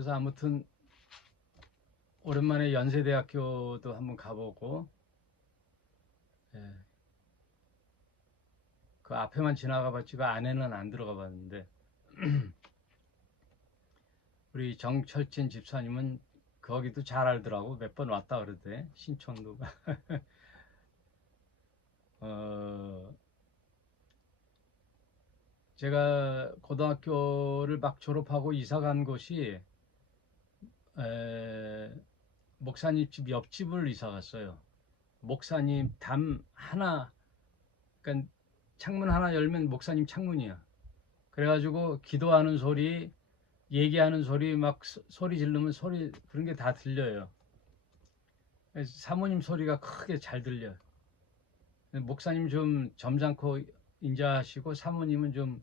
그래서 아무튼 오랜만에 연세대학교도 한번 가보고, 예, 그 앞에만 지나가 봤지 그 안에는 안 들어가 봤는데 우리 정철진 집사님은 거기도 잘 알더라고. 몇 번 왔다 그러대. 신촌도가. 어, 제가 고등학교를 막 졸업하고 이사 간 곳이 에, 목사님 집 옆집을 이사 갔어요. 목사님 담 하나, 그러니까 창문 하나 열면 목사님 창문이야. 그래가지고 기도하는 소리, 얘기하는 소리, 막 소리 지르면 소리, 그런 게 다 들려요. 사모님 소리가 크게 잘 들려요. 목사님 좀 점잖고 인자하시고, 사모님은 좀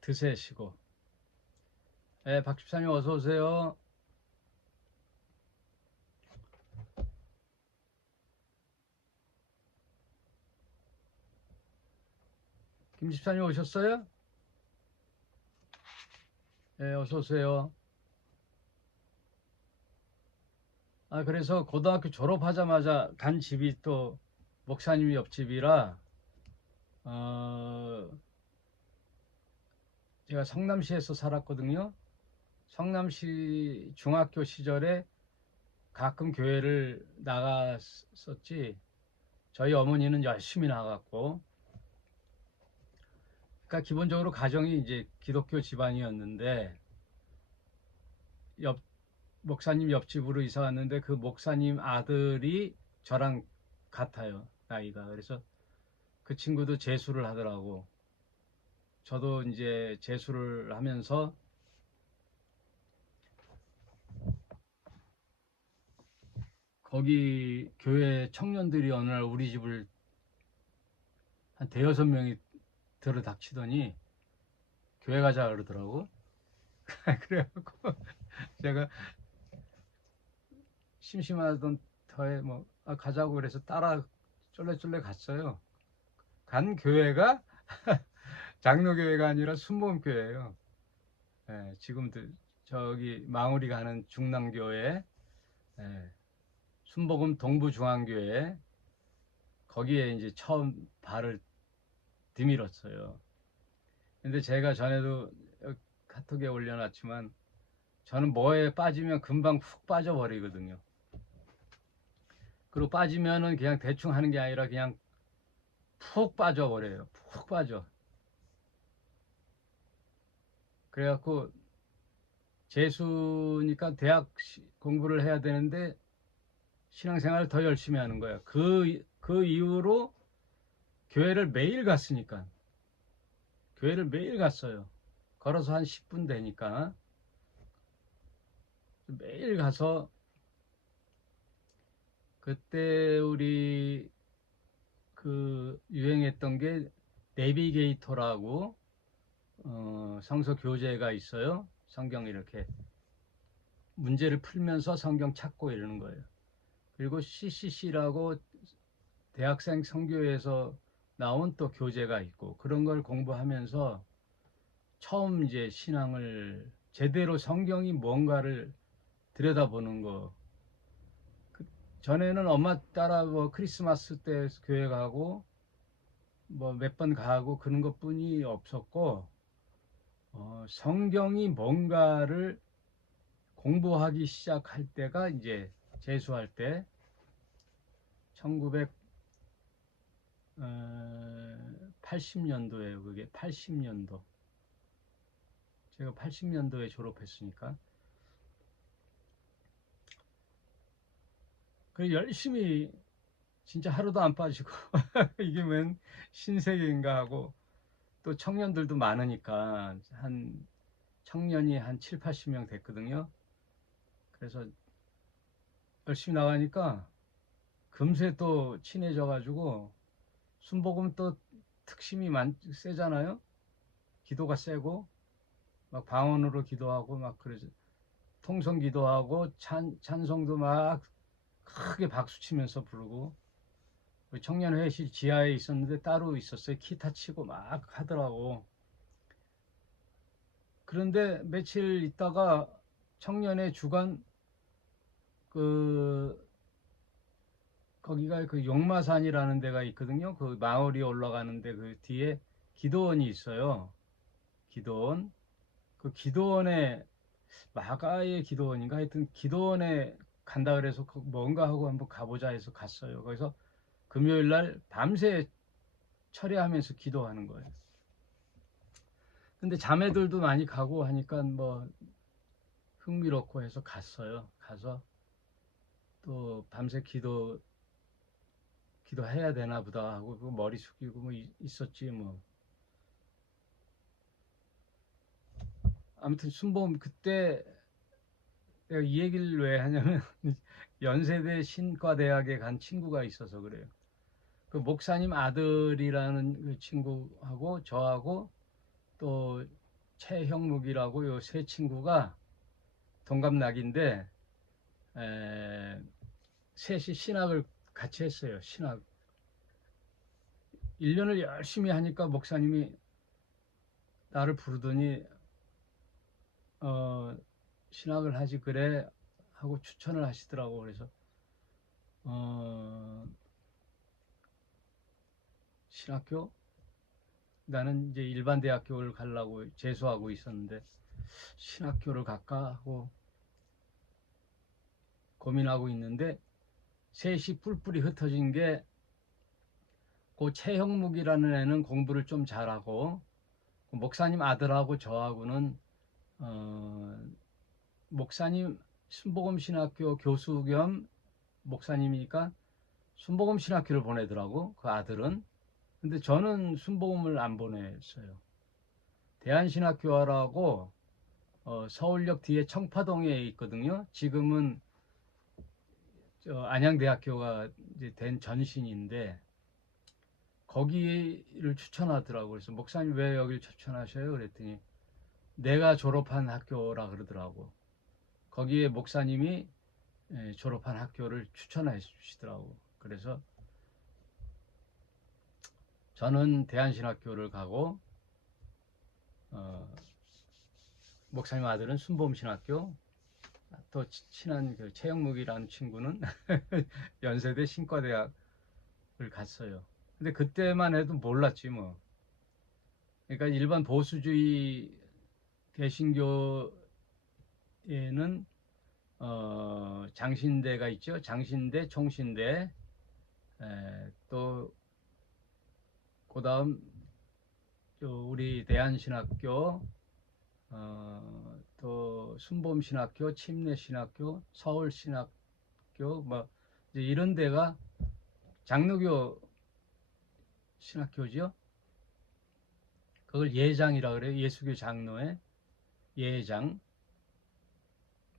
드세시고. 예, 박 집사님 어서 오세요. 김 집사님 오셨어요? 예, 어서 오세요. 아, 그래서 고등학교 졸업하자마자 간 집이 또 목사님 옆집이라, 어, 제가 성남시에서 살았거든요. 성남시 중학교 시절에 가끔 교회를 나갔었지. 저희 어머니는 열심히 나갔고, 그러니까 기본적으로 가정이 이제 기독교 집안이었는데, 옆 목사님 옆집으로 이사 왔는데 그 목사님 아들이 저랑 같아요, 나이가. 그래서 그 친구도 재수를 하더라고. 저도 이제 재수를 하면서 거기 교회 청년들이 어느 날 우리 집을 한 대여섯 명이 들어닥치더니 교회 가자 그러더라고. 그래갖고 제가 심심하던 터에 뭐 가자고 그래서 따라 쫄래쫄래 갔어요. 간 교회가 장로교회가 아니라 순복음교회예요. 예, 지금도 저기 망우리 가는 중랑교회, 예, 순복음 동부중앙교회, 거기에 이제 처음 발을 디밀었어요. 근데 제가 전에도 카톡에 올려놨지만 저는 뭐에 빠지면 금방 푹 빠져버리거든요. 그리고 빠지면은 그냥 대충 하는 게 아니라 그냥 푹 빠져버려요. 푹 빠져. 그래갖고 재수니까 대학 공부를 해야 되는데 신앙생활을 더 열심히 하는 거예요. 그 이후로 교회를 매일 갔으니까. 교회를 매일 갔어요. 걸어서 한 10분 되니까. 매일 가서 그때 우리 그 유행했던 게 내비게이터라고 성서 교재가 있어요. 성경 이렇게 문제를 풀면서 성경 찾고 이러는 거예요. 그리고 CCC라고 대학생 선교에서 나온 또 교재가 있고 그런 걸 공부하면서 처음 이제 신앙을 제대로 성경이 뭔가를 들여다보는 거. 전에는 엄마 따라 뭐 크리스마스 때 교회 가고 뭐 몇 번 가고 그런 것뿐이 없었고 성경이 뭔가를 공부하기 시작할 때가 이제 재수할 때 1980년도에요. 그게 80년도. 제가 80년도에 졸업했으니까. 그 열심히 진짜 하루도 안 빠지고 이게 웬 신세계인가 하고 또 청년들도 많으니까 한 청년이 한 7, 80명 됐거든요. 그래서 열심히 나가니까 금세 또 친해져 가지고 순복음 또 특심이 세잖아요. 기도가 세고 막 방언으로 기도하고 막 그러죠. 통성 기도하고 찬송도 막 크게 박수 치면서 부르고 청년회실 지하에 있었는데 따로 있었어요. 기타 치고 막 하더라고. 그런데 며칠 있다가 청년의 주간 그 거기가 그 용마산이라는 데가 있거든요. 그 마을이 올라가는데 그 뒤에 기도원이 있어요. 기도원. 그 기도원에 마가의 기도원인가 하여튼 기도원에 간다 그래서 뭔가 하고 한번 가보자 해서 갔어요. 거기서 금요일 날 밤새 철야하면서 기도하는 거예요. 근데 자매들도 많이 가고 하니까 뭐 흥미롭고 해서 갔어요. 가서 또 밤새 기도해야 되나 보다 하고 그 머리 숙이고 뭐 있었지 뭐. 아무튼 순복음 그때 내가 이 얘기를 왜 하냐면 연세대 신과대학에 간 친구가 있어서 그래요. 그 목사님 아들이라는 그 친구하고 저하고 또 최형묵이라고 요 세 친구가 동갑나기인데 셋이 신학을 같이 했어요. 신학 1년을 열심히 하니까 목사님이 나를 부르더니 신학을 하지 그래 하고 추천을 하시더라고. 그래서 신학교 나는 이제 일반 대학교를 가려고 재수하고 있었는데 신학교를 갈까 하고 고민하고 있는데 셋이 뿔뿔이 흩어진 게 그 최형묵이라는 애는 공부를 좀 잘하고 그 목사님 아들하고 저하고는 목사님 순복음신학교 교수 겸 목사님이니까 순복음신학교를 보내더라고 그 아들은. 근데 저는 순복음을 안 보냈어요. 대한신학교라고 서울역 뒤에 청파동에 있거든요. 지금은 안양대학교가 이제 된 전신인데 거기를 추천하더라고요. 그래서 목사님 왜 여기를 추천하셔요? 그랬더니 내가 졸업한 학교라 그러더라고. 거기에 목사님이 졸업한 학교를 추천해 주시더라고. 그래서 저는 대한신학교를 가고 목사님 아들은 순복음신학교, 또 친한 그 최영묵이라는 친구는 연세대 신과대학을 갔어요. 근데 그때만 해도 몰랐지 뭐. 그러니까 일반 보수주의 개신교에는 장신대가 있죠. 장신대, 총신대, 또 그다음 우리 대한신학교, 또 순복음신학교, 침례신학교, 서울신학교 뭐 이제 이런 데가 장로교 신학교죠. 그걸 예장이라 그래요. 예수교 장로의 예장.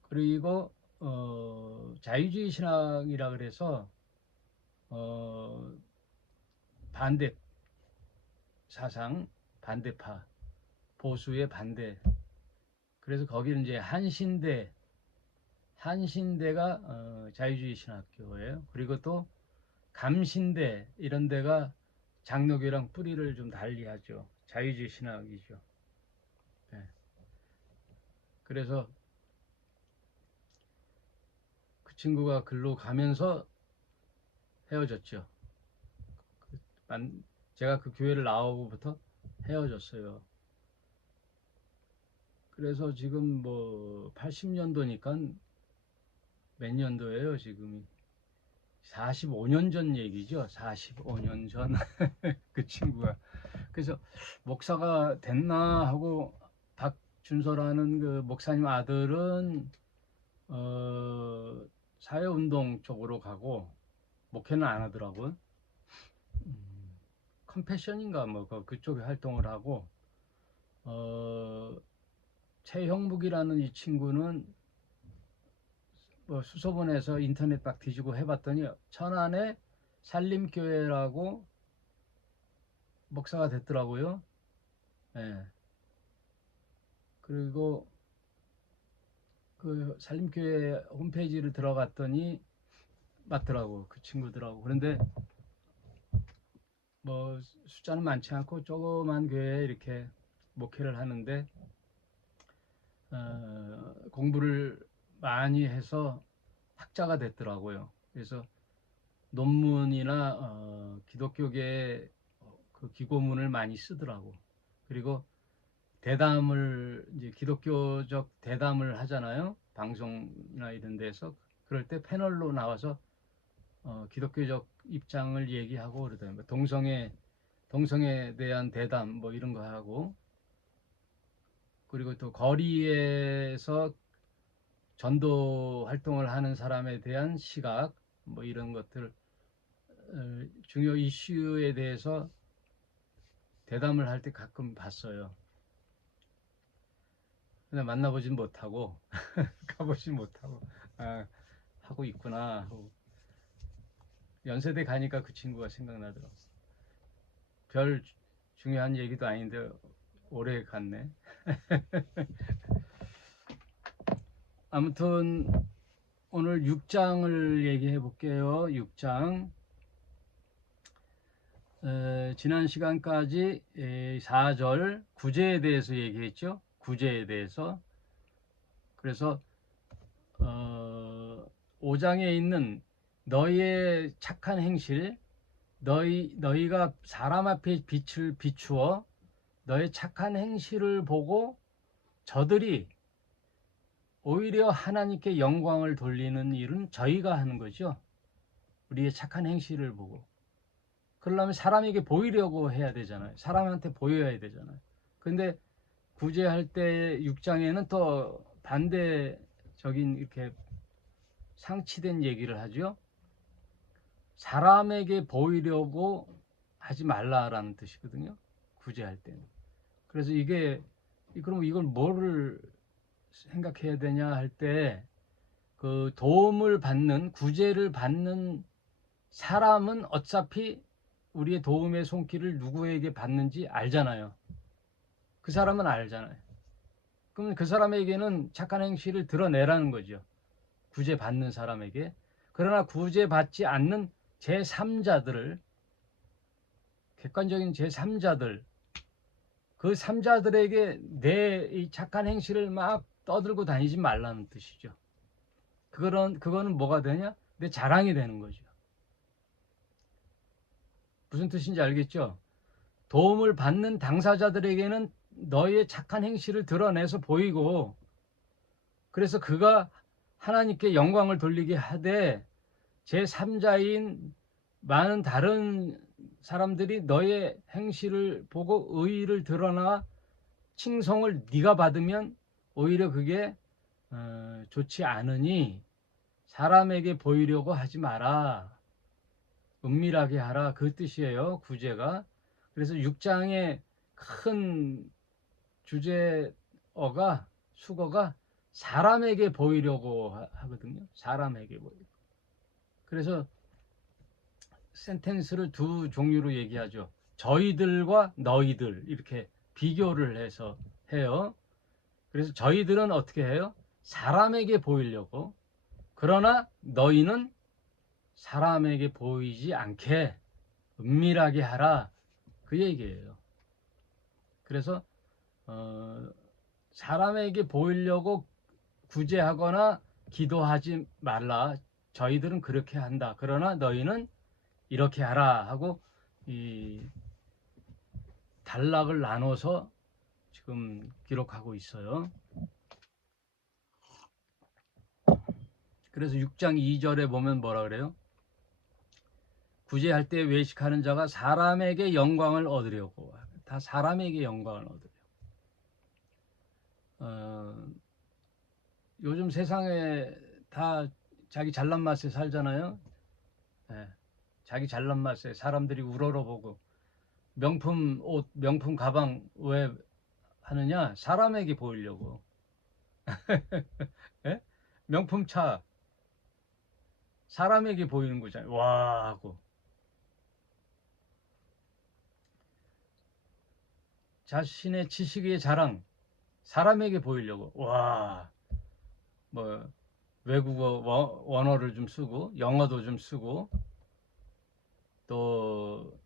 그리고 자유주의 신학이라 그래서 반대 사상, 반대파, 보수의 반대. 그래서 거기는 이제 한신대가 자유주의 신학교예요. 그리고 또 감신대 이런 데가 장로교랑 뿌리를 좀 달리하죠. 자유주의 신학이죠. 네. 그래서 그 친구가 글로 가면서 헤어졌죠. 제가 그 교회를 나오고부터 헤어졌어요. 그래서 지금 뭐 80년도니까 몇 년도예요, 지금이? 45년 전 얘기죠. 45년 전 그 친구가. 그래서 목사가 됐나 하고 박준서라는 그 목사님 아들은 사회운동 쪽으로 가고 목회는 안 하더라고요. 컴패션인가 뭐 그쪽에 활동을 하고 최형묵이라는 이 친구는 뭐 수소문해서 인터넷 막 뒤지고 해봤더니 천안에 산림교회라고 목사가 됐더라고요. 예. 그리고 그 산림교회 홈페이지를 들어갔더니 맞더라고 그 친구들하고. 그런데 뭐 숫자는 많지 않고 조그만 교회에 이렇게 목회를 하는데 공부를 많이 해서 학자가 됐더라고요. 그래서 논문이나 기독교계의 그 기고문을 많이 쓰더라고. 그리고 대담을 이제 기독교적 대담을 하잖아요. 방송이나 이런 데서 그럴 때 패널로 나와서 기독교적 입장을 얘기하고 그러더라고요. 동성애에 대한 대담 뭐 이런 거 하고, 그리고 또 거리에서 전도 활동을 하는 사람에 대한 시각 뭐 이런 것들, 중요 이슈에 대해서 대담을 할 때 가끔 봤어요. 근데 만나보진 못하고 가보진 못하고, 아, 하고 있구나 하고. 연세대 가니까 그 친구가 생각나더라고. 별 중요한 얘기도 아닌데 오래 갔네. 아무튼 오늘 6장을 얘기해 볼게요. 6장. 지난 시간까지 4절 구제에 대해서 얘기했죠. 구제에 대해서. 그래서 5장에 있는 너희의 착한 행실, 너희가 사람 앞에 빛을 비추어 너의 착한 행실을 보고 저들이 오히려 하나님께 영광을 돌리는 일은 저희가 하는 거죠. 우리의 착한 행실을 보고. 그러려면 사람에게 보이려고 해야 되잖아요. 사람한테 보여야 되잖아요. 근데 구제할 때 6장에는 또 반대적인 이렇게 상치된 얘기를 하죠. 사람에게 보이려고 하지 말라라는 뜻이거든요. 구제할 때는. 그래서 그럼 이걸 뭐를 생각해야 되냐 할 때, 그 도움을 받는, 구제를 받는 사람은 어차피 우리의 도움의 손길을 누구에게 받는지 알잖아요. 그 사람은 알잖아요. 그럼 그 사람에게는 착한 행실을 드러내라는 거죠. 구제받는 사람에게. 그러나 구제받지 않는 제3자들을, 객관적인 제3자들, 그 3자들에게 내 이 착한 행실을 막 떠들고 다니지 말라는 뜻이죠. 그거는 뭐가 되냐? 내 자랑이 되는 거죠. 무슨 뜻인지 알겠죠? 도움을 받는 당사자들에게는 너의 착한 행실을 드러내서 보이고, 그래서 그가 하나님께 영광을 돌리게 하되, 제3자인 많은 다른 사람들이 너의 행실을 보고 의의를 드러나 칭송을 네가 받으면 오히려 그게 좋지 않으니 사람에게 보이려고 하지 마라. 은밀하게 하라. 그 뜻이에요. 구제가. 그래서 6장의 큰 주제어가, 수거가 사람에게 보이려고 하거든요. 사람에게 보이려고. 그래서 센텐스를 두 종류로 얘기하죠. 저희들과 너희들 이렇게 비교를 해서 해요. 그래서 저희들은 어떻게 해요? 사람에게 보이려고. 그러나 너희는 사람에게 보이지 않게 은밀하게 하라. 그 얘기예요. 그래서 사람에게 보이려고 구제하거나 기도하지 말라. 저희들은 그렇게 한다. 그러나 너희는 이렇게 하라 하고 이 단락을 나눠서 지금 기록하고 있어요. 그래서 6장 2절에 보면 뭐라 그래요? 구제할 때 외식하는 자가 사람에게 영광을 얻으려고. 다 사람에게 영광을 얻으려고. 요즘 세상에 다 자기 잘난 맛에 살잖아요. 네. 자기 잘난 맛에 사람들이 우러러보고, 명품 옷, 명품 가방 왜 하느냐? 사람에게 보이려고. 네? 명품 차 사람에게 보이는 거잖아요. 와 하고. 자신의 지식의 자랑 사람에게 보이려고. 와, 뭐 외국어 원어를 좀 쓰고 영어도 좀 쓰고 또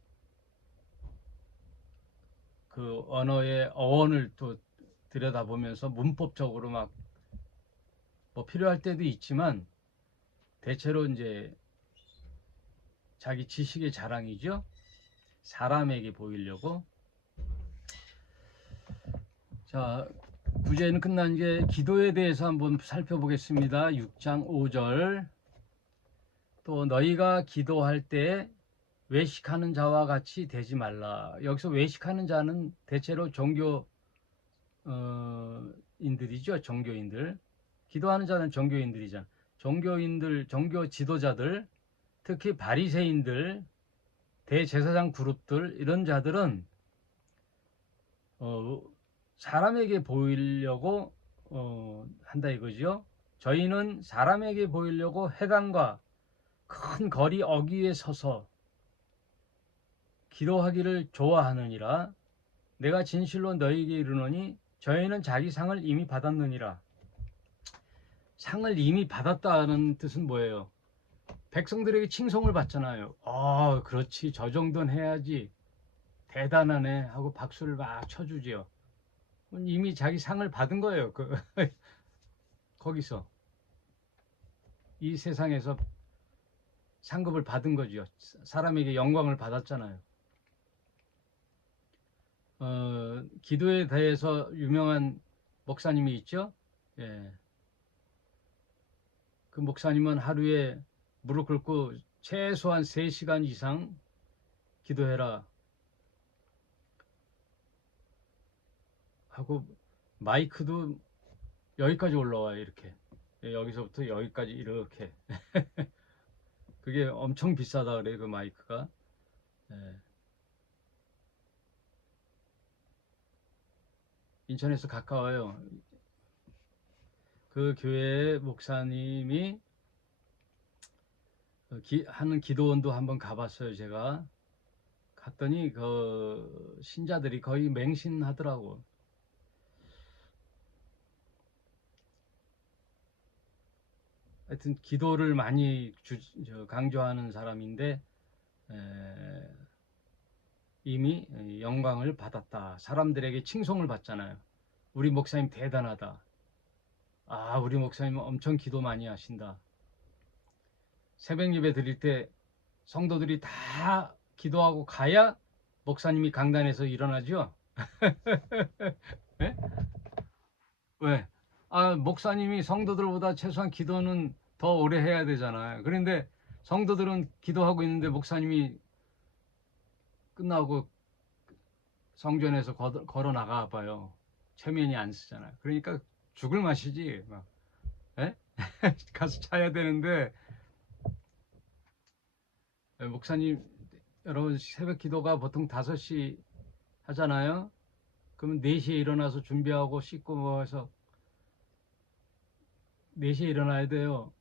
그 언어의 어원을 또 들여다보면서 문법적으로 막 뭐 필요할 때도 있지만 대체로 이제 자기 지식의 자랑이죠. 사람에게 보이려고. 자, 구제는 끝난 게 기도에 대해서 한번 살펴보겠습니다. 6장 5절. 또 너희가 기도할 때 외식하는 자와 같이 되지 말라. 여기서 외식하는 자는 대체로 인들이죠. 종교인들. 기도하는 자는 종교인들이잖아. 종교인들, 종교 지도자들, 특히 바리새인들, 대제사장 그룹들, 이런 자들은 사람에게 보이려고 한다 이거죠. 저희는 사람에게 보이려고 회당과 큰 거리 어귀에 서서 기도하기를 좋아하느니라. 내가 진실로 너희에게 이르노니 저희는 자기 상을 이미 받았느니라. 상을 이미 받았다는 뜻은 뭐예요? 백성들에게 칭송을 받잖아요. 그렇지, 저 정도는 해야지, 대단하네 하고 박수를 막 쳐주지요. 이미 자기 상을 받은 거예요. 거기서 이 세상에서 상급을 받은 거죠. 사람에게 영광을 받았잖아요. 기도에 대해서 유명한 목사님이 있죠. 예. 그 목사님은 하루에 무릎 꿇고 최소한 3시간 이상 기도해라 하고, 마이크도 여기까지 올라와요. 이렇게. 여기서부터 여기까지 이렇게. 그게 엄청 비싸다 그래요, 그 마이크가. 예. 인천에서 가까워요. 그 교회 목사님이 하는 기도원도 한번 가봤어요. 제가 갔더니 그 신자들이 거의 맹신하더라고. 하여튼 기도를 많이 강조하는 사람인데, 이미 영광을 받았다. 사람들에게 칭송을 받잖아요. 우리 목사님 대단하다. 우리 목사님 엄청 기도 많이 하신다. 새벽 예배 드릴 때 성도들이 다 기도하고 가야 목사님이 강단에서 일어나죠. 네? 왜? 목사님이 성도들보다 최소한 기도는 더 오래 해야 되잖아요. 그런데 성도들은 기도하고 있는데 목사님이 끝나고 성전에서 걸어 나가 봐요. 체면이 안 쓰잖아요. 그러니까 죽을 맛이지. 막. 에? 가서 자야 되는데, 목사님, 여러분 새벽 기도가 보통 5시 하잖아요. 그러면 4시에 일어나서 준비하고 씻고 뭐 해서 4시에 일어나야 돼요.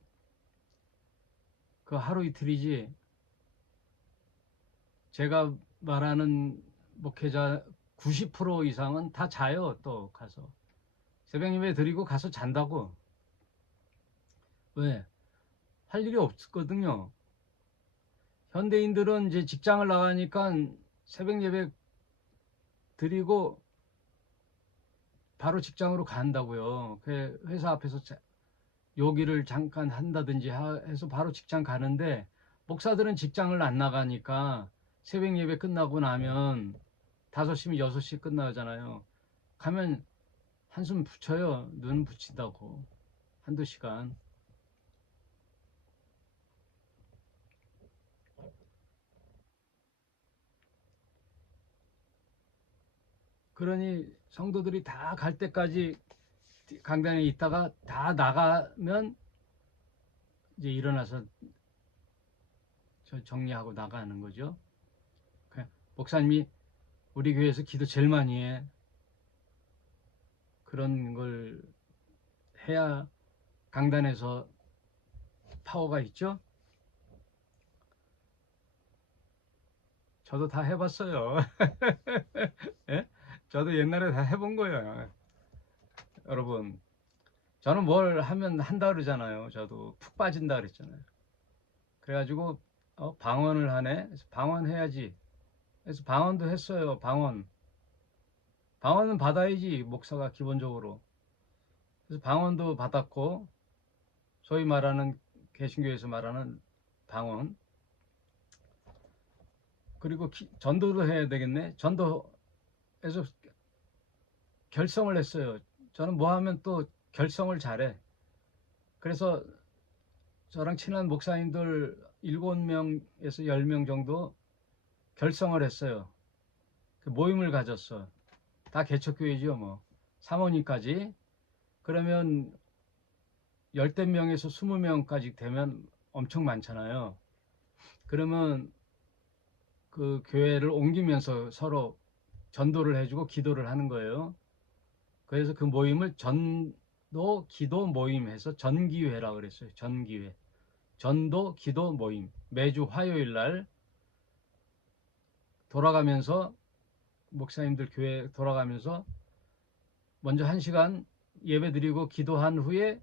그 하루 이틀이지. 제가 말하는 목회자 90% 이상은 다 자요. 또 가서 새벽 예배 드리고 가서 잔다고. 왜? 할 일이 없거든요. 현대인들은 이제 직장을 나가니까 새벽 예배 드리고 바로 직장으로 간다고요. 그 회사 앞에서 요기를 잠깐 한다든지 해서 바로 직장 가는데, 목사들은 직장을 안 나가니까 새벽 예배 끝나고 나면 5시면 6시 끝나잖아요. 가면 한숨 붙여요. 눈 붙인다고. 한두 시간. 그러니 성도들이 다 갈 때까지 강단에 있다가 다 나가면 이제 일어나서 정리하고 나가는 거죠. 목사님이 우리 교회에서 기도 제일 많이 해. 그런 걸 해야 강단에서 파워가 있죠. 저도 다 해봤어요. 예? 저도 옛날에 다 해본 거예요. 여러분, 저는 뭘 하면 한다 그러잖아요. 저도 푹 빠진다 그랬잖아요. 그래가지고 방언을 하네. 그래서 방언해야지. 그래서 방언도 했어요. 방언은 받아야지, 목사가 기본적으로. 그래서 방언도 받았고, 소위 말하는 개신교에서 말하는 방언. 그리고 전도도 해야 되겠네. 전도에서 결성을 했어요. 저는 뭐 하면 또 결성을 잘해. 그래서 저랑 친한 목사님들 7명에서 10명 정도 결성을 했어요. 그 모임을 가졌어. 다 개척교회죠, 뭐. 사모님까지. 그러면 10명에서 20명까지 되면 엄청 많잖아요. 그러면 그 교회를 옮기면서 서로 전도를 해주고 기도를 하는 거예요. 그래서 그 모임을 전도 기도 모임 해서 전기회라고 그랬어요. 전기회. 전도 기도 모임. 매주 화요일 날 돌아가면서 목사님들 교회 돌아가면서 먼저 1시간 예배 드리고 기도한 후에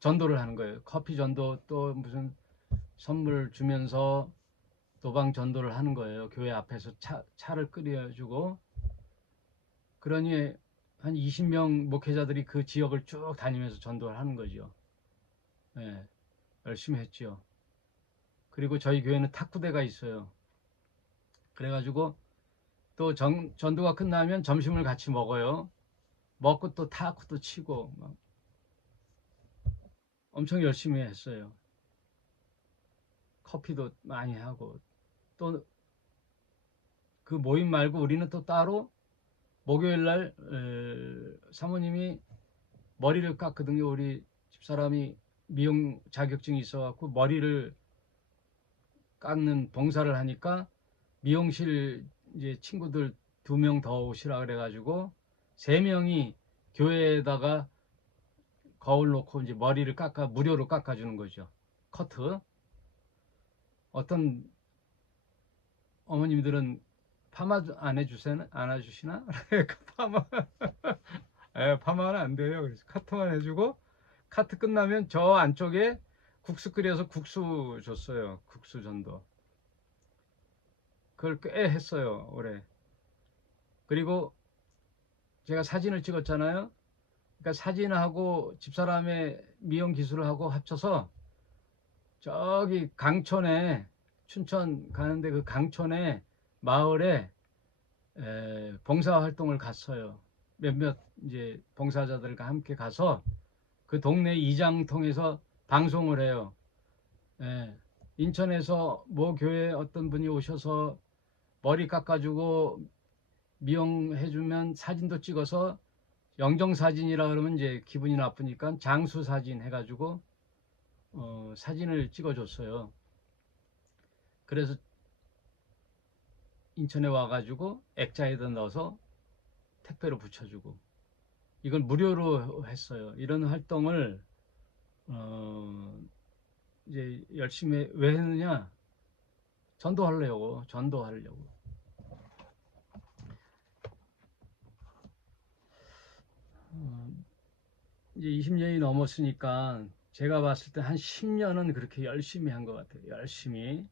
전도를 하는 거예요. 커피 전도 또 무슨 선물 주면서 도방 전도를 하는 거예요. 교회 앞에서 차를 끓여주고. 그러니 한 20명 목회자들이 그 지역을 쭉 다니면서 전도를 하는 거죠. 네, 열심히 했죠. 그리고 저희 교회는 탁구대가 있어요. 그래가지고 또 전도가 끝나면 점심을 같이 먹어요. 먹고 또 탁구도 치고 막 엄청 열심히 했어요. 커피도 많이 하고 또 그 모임 말고 우리는 또 따로 목요일 날 사모님이 머리를 깎거든요. 우리 집사람이 미용 자격증이 있어갖고 머리를 깎는 봉사를 하니까 미용실 이제 친구들 2명 더 오시라 그래가지고 3명이 교회에다가 거울 놓고 이제 머리를 무료로 깎아주는 거죠. 커트. 어떤 어머님들은 파마 안 해주세요? 안 해주시나? 파마, 파마는 안 돼요. 그래서 카트만 해주고, 카트 끝나면 저 안쪽에 국수 끓여서 국수 줬어요. 국수 전도. 그걸 꽤 했어요, 올해. 그리고 제가 사진을 찍었잖아요. 그러니까 사진하고 집사람의 미용 기술하고 합쳐서 저기 강촌에, 춘천 가는데 그 강촌에 마을에 봉사 활동을 갔어요. 몇몇 이제 봉사자들과 함께 가서 그 동네 이장 통해서 방송을 해요. 예. 인천에서 모 교회 어떤 분이 오셔서 머리 깎아주고 미용해주면 사진도 찍어서 영정사진이라 그러면 이제 기분이 나쁘니까 장수사진 해가지고 사진을 찍어줬어요. 그래서 인천에 와가지고 액자에다 넣어서 택배로 붙여주고 이걸 무료로 했어요. 이런 활동을 이제 열심히 왜 했느냐? 전도하려고. 이제 20년이 넘었으니까 제가 봤을 때 한 10년은 그렇게 열심히 한 것 같아요. 열심히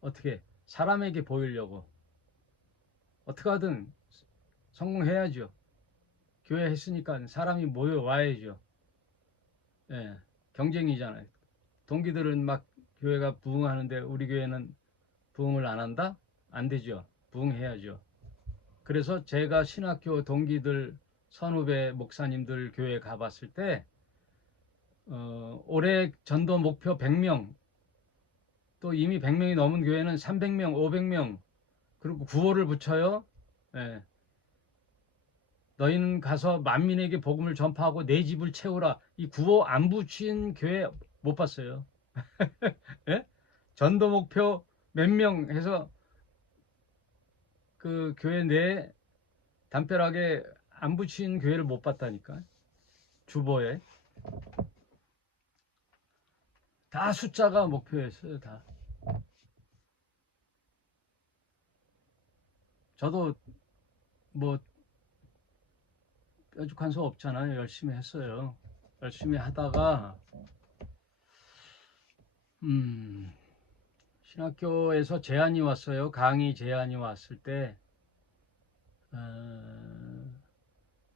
어떻게 사람에게 보이려고 어떻게 하든 성공해야죠. 교회 했으니까 사람이 모여와야죠. 예, 경쟁이잖아요. 동기들은 막 교회가 부흥하는데 우리 교회는 부흥을 안 한다? 안 되죠. 부흥해야죠. 그래서 제가 신학교 동기들 선후배 목사님들 교회 가봤을 때 올해 전도 목표 100명 또 이미 100명이 넘은 교회는 300명 500명 그리고 구호를 붙여요. 예. 너희는 가서 만민에게 복음을 전파하고 내 집을 채우라. 이 구호 안 붙인 교회 못 봤어요. 예? 전도 목표 몇 명 해서 그 교회 내에 담벼락에 안 붙인 교회를 못 봤다니까. 주보에. 다 숫자가 목표였어요. 다. 저도 뭐 뾰족한 수 없잖아요. 열심히 했어요. 열심히 하다가 신학교에서 제안이 왔어요. 강의 제안이 왔을 때 어,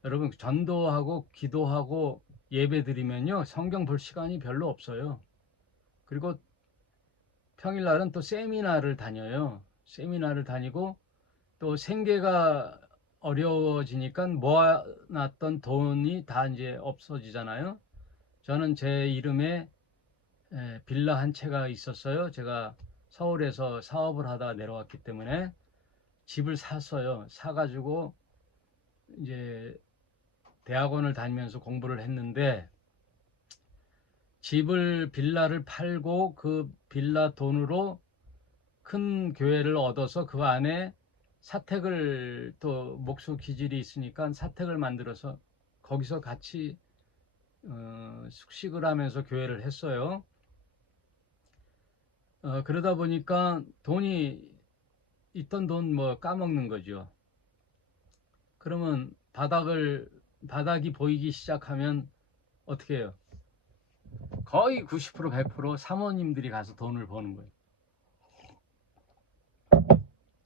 여러분 전도하고 기도하고 예배 드리면요 성경 볼 시간이 별로 없어요. 그리고 평일날은 또 세미나를 다녀요. 세미나를 다니고 또 생계가 어려워지니까 모아놨던 돈이 다 이제 없어지잖아요. 저는 제 이름에 빌라 한 채가 있었어요. 제가 서울에서 사업을 하다 내려왔기 때문에 집을 샀어요. 사가지고 이제 대학원을 다니면서 공부를 했는데 집을 빌라를 팔고 그 빌라 돈으로 큰 교회를 얻어서 그 안에 사택을 또 목수 기질이 있으니까 사택을 만들어서 거기서 같이 숙식을 하면서 교회를 했어요. 그러다 보니까 돈이 있던 돈 뭐 까먹는 거죠. 그러면 바닥이 보이기 시작하면 어떻게 해요? 거의 90% 100% 사모님들이 가서 돈을 버는 거예요.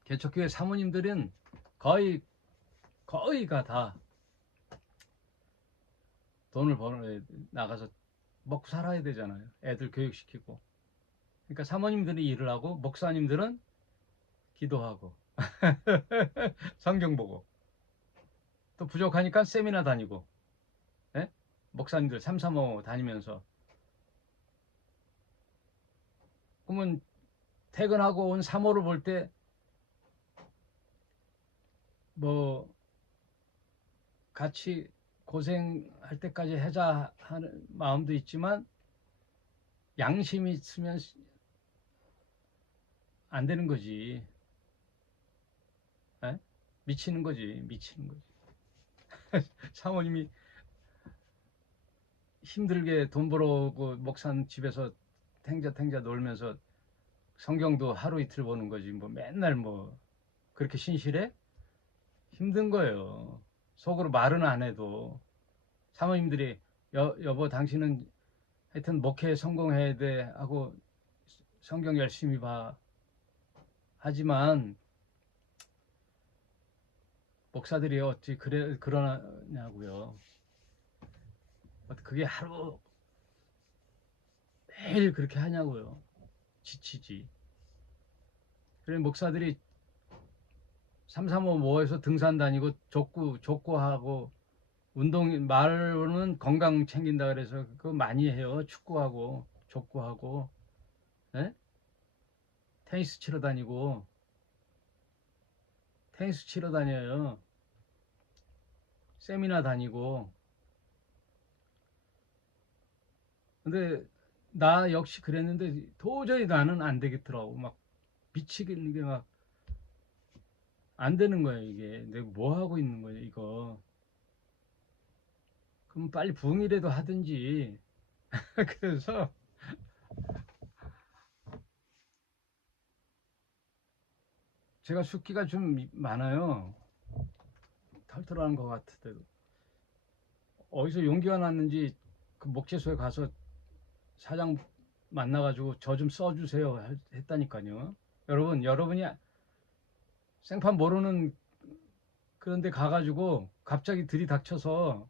개척교회 사모님들은 거의가 다 돈을 벌어 나가서 먹고 살아야 되잖아요. 애들 교육시키고. 그러니까 사모님들이 일을 하고 목사님들은 기도하고 성경 보고 또 부족하니까 세미나 다니고, 예? 목사님들 삼삼오오 다니면서. 그러면 퇴근하고 온 사모를 볼 때 뭐 같이 고생할 때까지 하자 하는 마음도 있지만 양심이 있으면 안 되는 거지. 예? 미치는 거지. 미치는 거지. 사모님이 힘들게 돈 벌어오고 목사는 집에서 탱자탱자 놀면서 성경도 하루 이틀 보는 거지. 뭐 맨날 뭐 그렇게 신실해? 힘든 거예요. 속으로 말은 안 해도 사모님들이 여보 당신은 하여튼 목회에 성공해야 돼 하고 성경 열심히 봐 하지만 목사들이 어찌 그러냐고요. 그게 하루 매일 그렇게 하냐고요. 지치지. 그래 목사들이 삼삼오오 모여서 등산 다니고 족구하고 말로는 건강 챙긴다 그래서 그거 많이 해요. 축구하고 족구하고, 예? 테니스 치러 다니고 테니스 치러 다녀요. 세미나 다니고. 근데 나 역시 그랬는데 도저히 나는 안 되겠더라고. 막 미치겠는 게 막 안 되는 거야 이게. 내가 뭐 하고 있는 거야 이거. 그럼 빨리 부흥이라도 하든지. 그래서 제가 숫기가 좀 많아요. 털털한 것 같은데도 어디서 용기가 났는지 그 목재소에 가서 사장 만나가지고 저 좀 써주세요 했다니까요. 여러분이 생판 모르는 그런 데 가가지고 갑자기 들이닥쳐서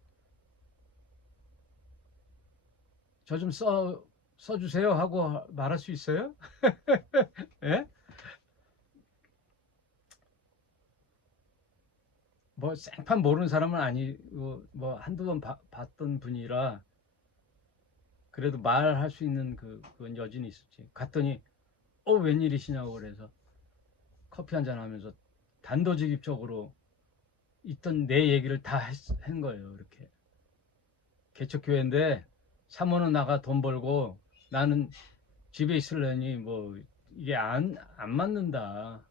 저 좀 써주세요 하고 말할 수 있어요? 예? 뭐 생판 모르는 사람은 아니고 뭐 한두 번 봤던 분이라 그래도 말할 수 있는 그건 여진이 있었지. 갔더니 웬일이시냐고 그래서 커피 한잔 하면서 단도직입적으로 있던 내 얘기를 다 한 거예요. 이렇게 개척교회인데 사모는 나가 돈 벌고 나는 집에 있으려니 뭐 이게 안 맞는다.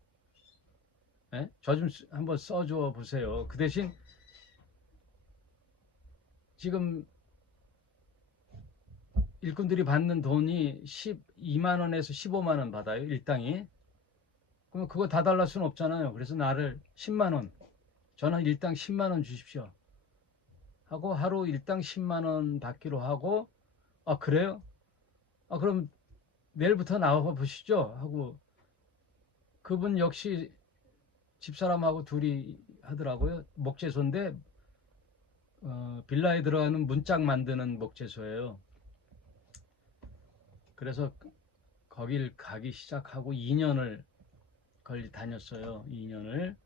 저 좀 한번 써줘 보세요. 그 대신 지금 일꾼들이 받는 돈이 12만 원에서 15만 원 받아요. 일당이. 그럼 그거 다 달랄 수는 없잖아요. 그래서 나를 10만 원, 저는 일당 10만 원 주십시오 하고 하루 일당 10만 원 받기로 하고, 아 그래요? 그럼 내일부터 나와 보시죠 하고 그분 역시 집사람하고 둘이 하더라고요. 목재소인데 빌라에 들어가는 문짝 만드는 목재소예요. 그래서 거길 가기 시작하고 2년을 걸리 다녔어요. 2년을.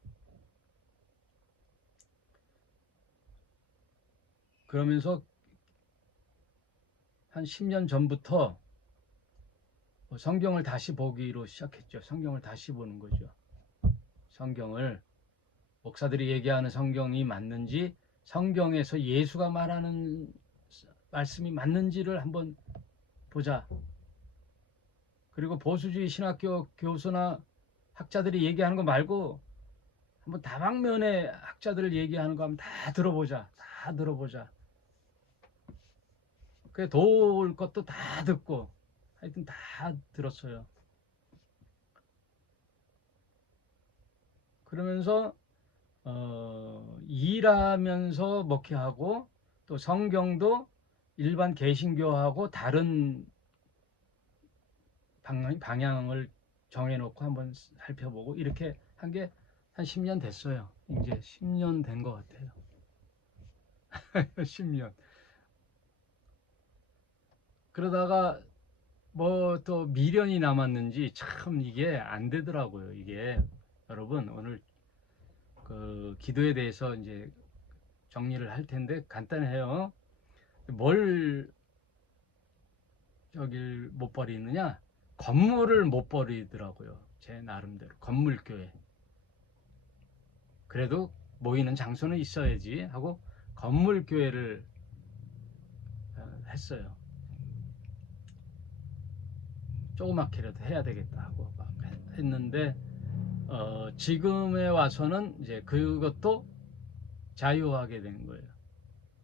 그러면서 한 10년 전부터 성경을 다시 보기로 시작했죠. 성경을 다시 보는 거죠. 성경을 목사들이 얘기하는 성경이 맞는지, 성경에서 예수가 말하는 말씀이 맞는지를 한번 보자. 그리고 보수주의 신학교 교수나 학자들이 얘기하는 거 말고 한번 다방면의 학자들 얘기하는 거 한번 다 들어보자. 다 들어보자. 그래 도울 것도 다 듣고 하여튼 다 들었어요. 그러면서 일하면서 목회하고 또 성경도 일반 개신교하고 다른 방향을 정해놓고 한번 살펴보고 이렇게 한 게 한 10년 됐어요. 이제 10년 된 것 같아요. 10년. 그러다가 뭐 또 미련이 남았는지 참 이게 안 되더라고요. 이게 여러분 오늘 그 기도에 대해서 이제 정리를 할 텐데 간단해요. 뭘 저길 못 버리느냐? 건물을 못 버리더라고요. 제 나름대로 건물교회. 그래도 모이는 장소는 있어야지 하고 건물교회를 했어요. 조그맣게라도 해야 되겠다 하고 막 했는데 지금에 와서는 이제 그것도 자유하게 된 거예요.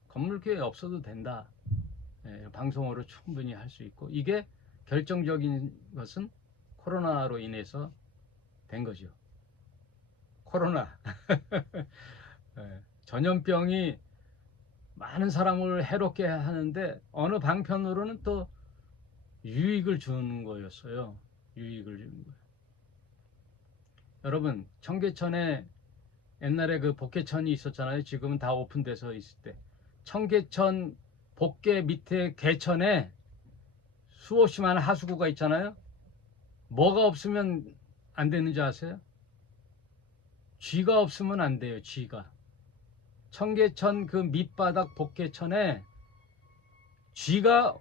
건물교회 없어도 된다. 방송으로 충분히 할 수 있고 이게 결정적인 것은 코로나로 인해서 된 거죠. 코로나 전염병이 많은 사람을 해롭게 하는데 어느 방편으로는 또 유익을 주는 거였어요. 유익을 주는 거예요. 여러분 청계천에 옛날에 그 복개천이 있었잖아요. 지금은 다 오픈돼서 있을 때 청계천 복개 밑에 개천에 수없이 많은 하수구가 있잖아요. 뭐가 없으면 안 되는지 아세요? 쥐가 없으면 안 돼요. 쥐가. 청계천 그 밑바닥 복개천에 쥐가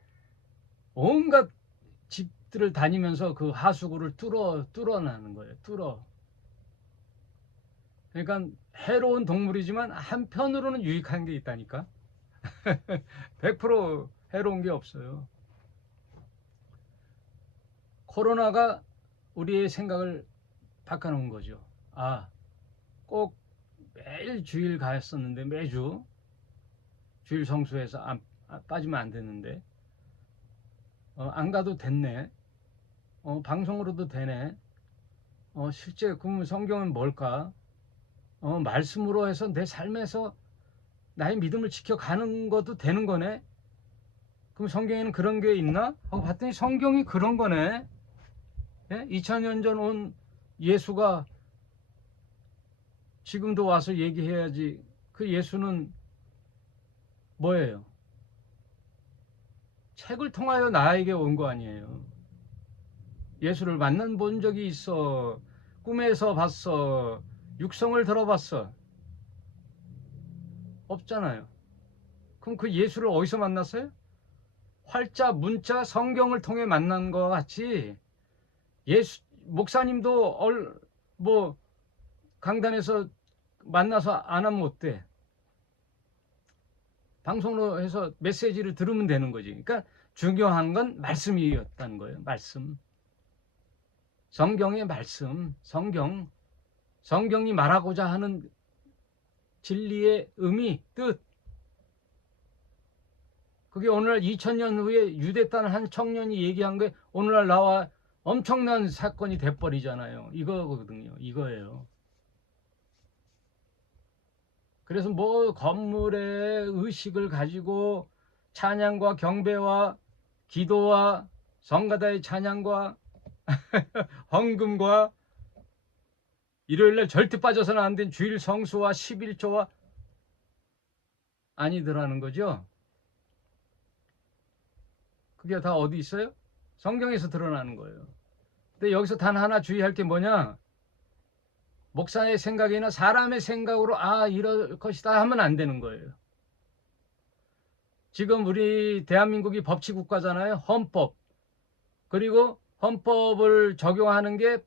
온갖 집들을 다니면서 그 하수구를 뚫어나는 거예요. 뚫어. 그러니까 해로운 동물이지만 한편으로는 유익한 게 있다니까. 100% 해로운 게 없어요. 코로나가 우리의 생각을 바꿔놓은 거죠. 아, 꼭 매일 주일 가였었는데 매주 주일 성수해서 빠지면 안 되는데 안 가도 됐네. 방송으로도 되네. 실제 그럼 성경은 뭘까? 말씀으로 해서 내 삶에서 나의 믿음을 지켜가는 것도 되는 거네. 그럼 성경에는 그런 게 있나? 하고 봤더니 성경이 그런 거네. 예? 2000년 전 온 예수가 지금도 와서 얘기해야지. 그 예수는 뭐예요? 책을 통하여 나에게 온 거 아니에요. 예수를 만난 본 적이 있어. 꿈에서 봤어. 육성을 들어봤어. 없잖아요. 그럼 그 예수를 어디서 만났어요? 활자, 문자, 성경을 통해 만난 것 같이 예수 목사님도 뭐 강단에서 만나서 안 하면 어때? 방송으로 해서 메시지를 들으면 되는 거지. 그러니까 중요한 건 말씀이었다는 거예요. 말씀. 성경의 말씀. 성경이 말하고자 하는 진리의 의미, 뜻. 그게 오늘날 2000년 후에 유대 땅 한 청년이 얘기한 게 오늘날 나와 엄청난 사건이 돼버리잖아요. 이거거든요. 이거예요. 그래서 뭐 건물의 의식을 가지고 찬양과 경배와 기도와 성가다의 찬양과 헌금과 일요일날 절대 빠져서는 안 된 주일 성수와 11조와 아니더라는 거죠. 그게 다 어디 있어요? 성경에서 드러나는 거예요. 근데 여기서 단 하나 주의할 게 뭐냐? 목사의 생각이나 사람의 생각으로 이럴 것이다 하면 안 되는 거예요. 지금 우리 대한민국이 법치국가잖아요. 헌법. 그리고 헌법을 적용하는 게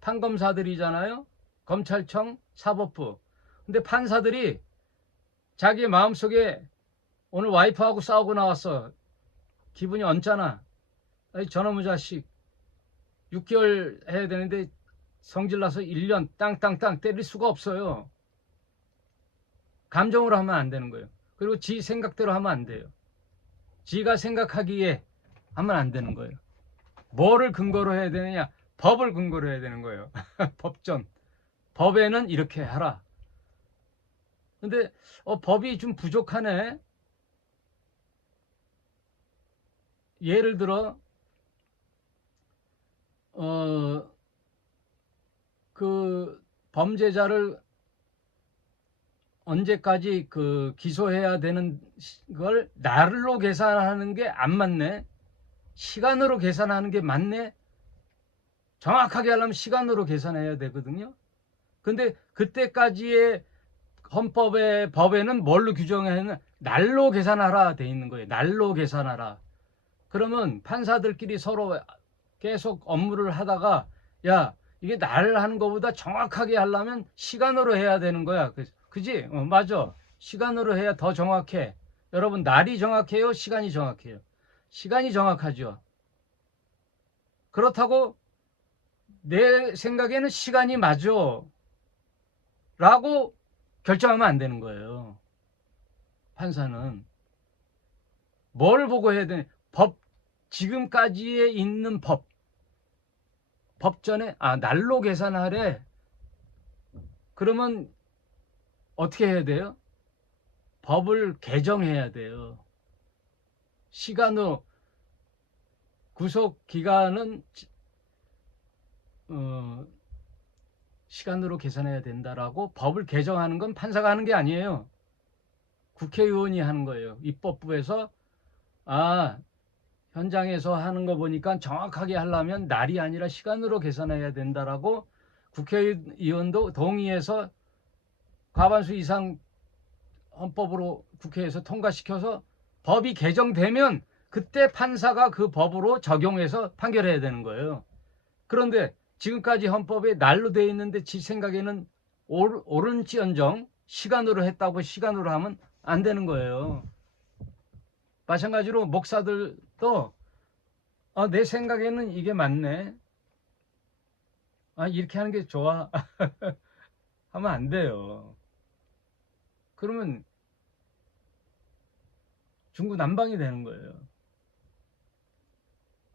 판검사들이잖아요. 검찰청, 사법부. 근데 판사들이 자기 마음속에 오늘 와이프하고 싸우고 나왔어. 기분이 언짢아. 저놈의 자식 6개월 해야 되는데 성질나서 1년 땅땅땅 때릴 수가 없어요. 감정으로 하면 안 되는 거예요. 그리고 지 생각대로 하면 안 돼요. 지가 생각하기에 하면 안 되는 거예요. 뭐를 근거로 해야 되느냐? 법을 근거로 해야 되는 거예요. 법전. 법에는 이렇게 하라. 근데 법이 좀 부족하네. 예를 들어 그 범죄자를 언제까지 그 기소해야 되는 걸 날로 계산하는 게 안 맞네. 시간으로 계산하는 게 맞네. 정확하게 하려면 시간으로 계산해야 되거든요. 근데 그때까지의 헌법의 법에는 뭘로 규정해는 날로 계산하라 돼 있는 거예요. 날로 계산하라. 그러면 판사들끼리 서로 계속 업무를 하다가 야 이게 날 하는 것보다 정확하게 하려면 시간으로 해야 되는 거야. 그지? 맞아. 시간으로 해야 더 정확해. 여러분 날이 정확해요? 시간이 정확해요? 시간이 정확하죠. 그렇다고 내 생각에는 시간이 맞아 라고 결정하면 안 되는 거예요. 판사는 뭘 보고 해야 되냐? 지금까지에 있는 법전에 날로 계산하래. 그러면 어떻게 해야 돼요? 법을 개정해야 돼요. 시간으로 구속 기간은 시간으로 계산해야 된다라고 법을 개정하는 건 판사가 하는 게 아니에요. 국회의원이 하는 거예요. 입법부에서 현장에서 하는 거 보니까 정확하게 하려면 날이 아니라 시간으로 계산해야 된다라고 국회의원도 동의해서 과반수 이상 헌법으로 국회에서 통과시켜서 법이 개정되면 그때 판사가 그 법으로 적용해서 판결해야 되는 거예요. 그런데 지금까지 헌법에 날로 되어 있는데 지 생각에는 옳은지언정 시간으로 했다고 시간으로 하면 안 되는 거예요. 마찬가지로 목사들도 내 생각에는 이게 맞네. 이렇게 하는 게 좋아. 하면 안 돼요. 그러면 중구난방이 되는 거예요.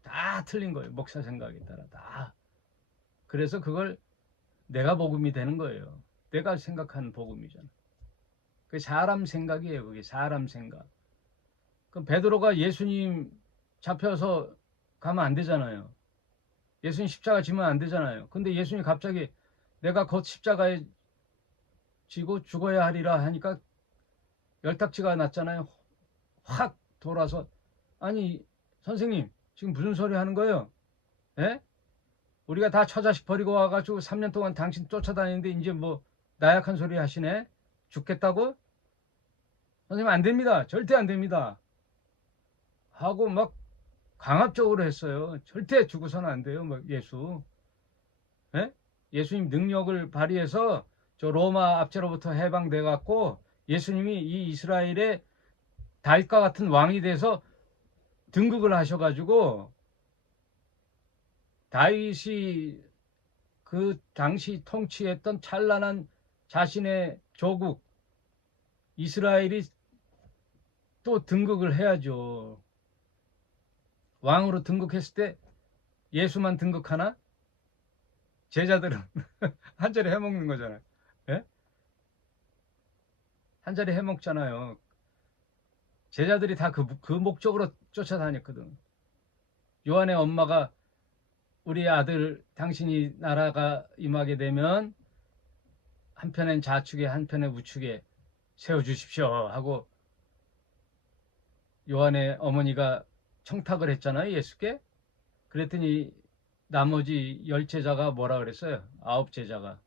다 틀린 거예요. 목사 생각에 따라 다. 그래서 그걸 내가 복음이 되는 거예요. 내가 생각하는 복음이잖아. 그 사람 생각이에요. 그게 사람 생각. 그럼 베드로가 예수님 잡혀서 가면 안 되잖아요. 예수님 십자가 지면 안 되잖아요. 근데 예수님 갑자기 내가 곧 십자가에 지고 죽어야 하리라 하니까 열탁지가 났잖아요. 확 돌아서 아니 선생님 지금 무슨 소리 하는 거예요? 예? 우리가 다 처자식 버리고 와가지고 3년 동안 당신 쫓아다니는데 이제 뭐 나약한 소리 하시네? 죽겠다고? 선생님 안 됩니다. 절대 안 됩니다. 하고 막 강압적으로 했어요. 절대 죽어서는 안 돼요. 막 예수. 예? 예수님 능력을 발휘해서 저 로마 압제로부터 해방돼 갖고 예수님이 이 이스라엘의 다윗과 같은 왕이 돼서 등극을 하셔가지고 다윗이 그 당시 통치했던 찬란한 자신의 조국 이스라엘이 또 등극을 해야죠. 왕으로 등극했을 때 예수만 등극하나? 제자들은 한 자리 해먹는 거잖아요. 예? 한 자리 해먹잖아요. 제자들이 다 그 목적으로 쫓아다녔거든. 요한의 엄마가 우리 아들 당신이 나라가 임하게 되면 한편엔 좌측에 한편엔 우측에 세워주십시오 하고 요한의 어머니가 청탁을 했잖아요, 예수께. 그랬더니 나머지 10제자가 뭐라 그랬어요? 9제자가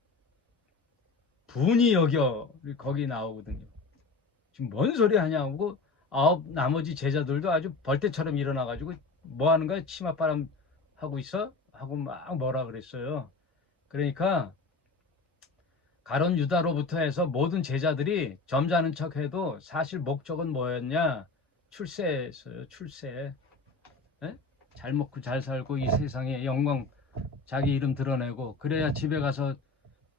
분이 여겨 거기 나오거든요. 지금 뭔 소리 하냐고. 나머지 제자들도 아주 벌떼처럼 일어나가지고 뭐 하는 거야? 치맛바람 하고 있어? 하고 막 뭐라 그랬어요. 그러니까 가룟 유다로부터 해서 모든 제자들이 점잖은 척해도 사실 목적은 뭐였냐? 출세였어요. 출세. 에? 잘 먹고 잘 살고 이 세상에 영광 자기 이름 드러내고 그래야 집에 가서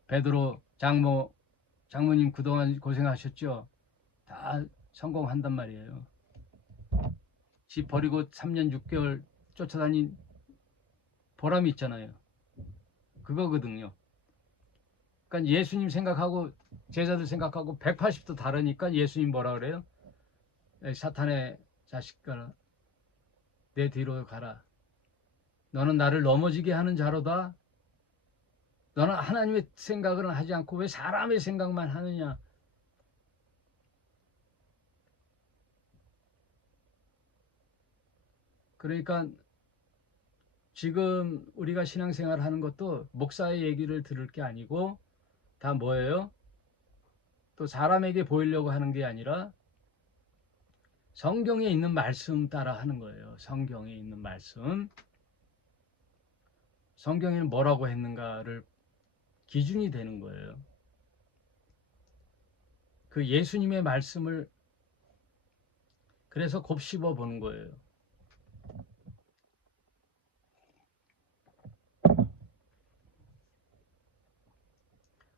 베드로 장모님 그동안 고생하셨죠? 다 성공한단 말이에요. 집 버리고 3년 6개월 쫓아다닌 보람이 있잖아요. 그거거든요. 그러니까 예수님 생각하고 제자들 생각하고 180도 다르니까 예수님 뭐라 그래요? 사탄의 자식들아 내 뒤로 가라. 너는 나를 넘어지게 하는 자로다. 너는 하나님의 생각을 하지 않고 왜 사람의 생각만 하느냐. 그러니까 지금 우리가 신앙생활 하는 것도 목사의 얘기를 들을 게 아니고 다 뭐예요? 또 사람에게 보이려고 하는 게 아니라 성경에 있는 말씀 따라 하는 거예요. 성경에 있는 말씀. 성경에는 뭐라고 했는가를 기준이 되는 거예요. 그 예수님의 말씀을 그래서 곱씹어 보는 거예요.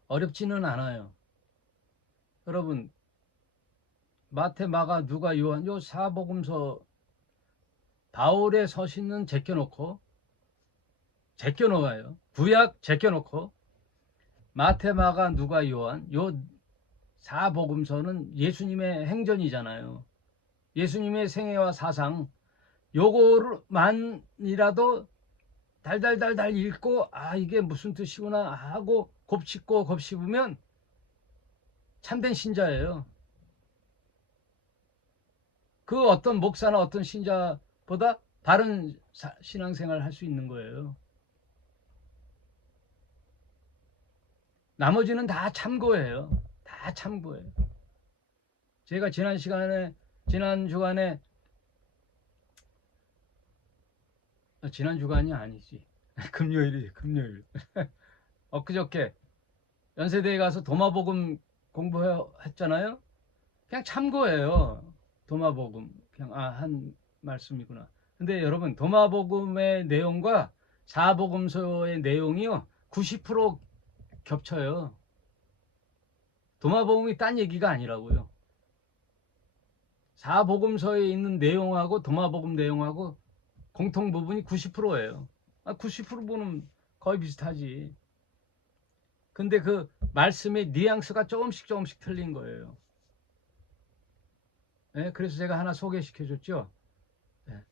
어렵지는 않아요. 여러분 마태, 마가, 누가, 요한 요 사복음서 바울의 서신은 제껴놓고 제껴놓아요. 구약 제껴놓고 마태, 마가, 누가, 요한 요 사복음서는 예수님의 행전이잖아요. 예수님의 생애와 사상 요거만이라도 달달달달 읽고 이게 무슨 뜻이구나 하고 곱씹고 곱씹으면 참된 신자예요. 그 어떤 목사나 어떤 신자보다 바른 신앙생활을 할 수 있는 거예요. 나머지는 다 참고예요. 다 참고예요. 제가 지난 주간에 지난 주간이 아니지. 금요일. 엊그저께 연세대에 가서 도마복음 공부했잖아요. 그냥 참고예요. 도마복음. 그냥 한 말씀이구나. 근데 여러분 도마복음의 내용과 사복음서의 내용이요. 90% 겹쳐요. 도마복음이 딴 얘기가 아니라고요. 사복음서에 있는 내용하고 도마복음 내용하고 공통 부분이 90%예요. 90%는 거의 비슷하지. 근데 그 말씀의 뉘앙스가 조금씩 틀린 거예요. 네, 그래서 제가 하나 소개시켜 줬죠. 네.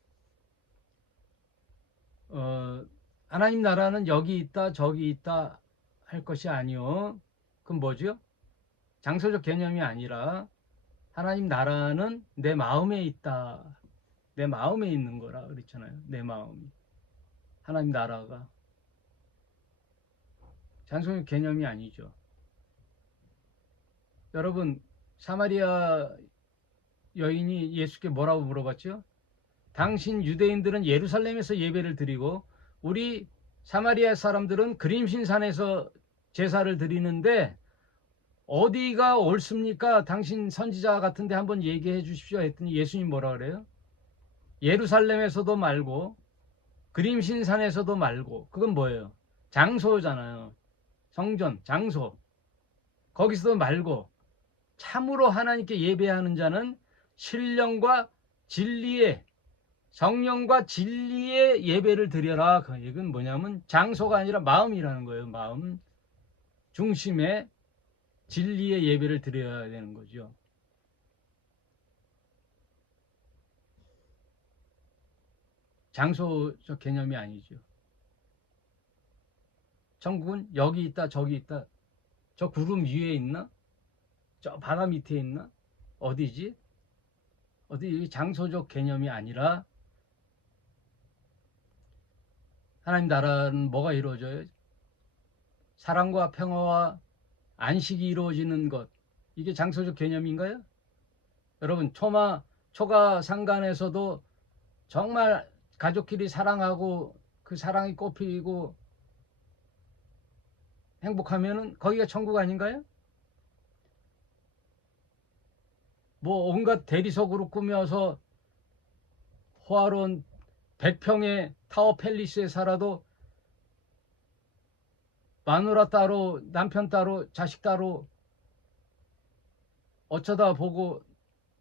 하나님 나라는 여기 있다 저기 있다 할 것이 아니요. 그럼 뭐죠? 장소적 개념이 아니라 하나님 나라는 내 마음에 있다. 내 마음에 있는 거라 그랬잖아요. 내 마음이. 하나님 나라가 장소적 개념이 아니죠. 여러분 사마리아 여인이 예수께 뭐라고 물어봤죠? 당신 유대인들은 예루살렘에서 예배를 드리고 우리 사마리아 사람들은 그림신산에서 제사를 드리는데 어디가 옳습니까? 당신 선지자 같은데 한번 얘기해 주십시오 했더니 예수님 뭐라 그래요? 예루살렘에서도 말고 그림신산에서도 말고 그건 뭐예요? 장소잖아요. 성전, 장소. 거기서도 말고 참으로 하나님께 예배하는 자는 신령과 진리의 성령과 진리의 예배를 드려라. 이건 뭐냐면 장소가 아니라 마음이라는 거예요. 마음 중심에 진리의 예배를 드려야 되는 거죠. 장소적 개념이 아니죠. 천국은 여기 있다 저기 있다. 저 구름 위에 있나? 저 바다 밑에 있나? 어디지? 어디 장소적 개념이 아니라 하나님 나라는 뭐가 이루어져요? 사랑과 평화와 안식이 이루어지는 것. 이게 장소적 개념인가요? 여러분 초가 상간에서도 정말 가족끼리 사랑하고 그 사랑이 꽃피고 행복하면은 거기가 천국 아닌가요? 뭐 온갖 대리석으로 꾸며서 호화로운 100평의 타워 팰리스에 살아도 마누라 따로 남편 따로 자식 따로 어쩌다 보고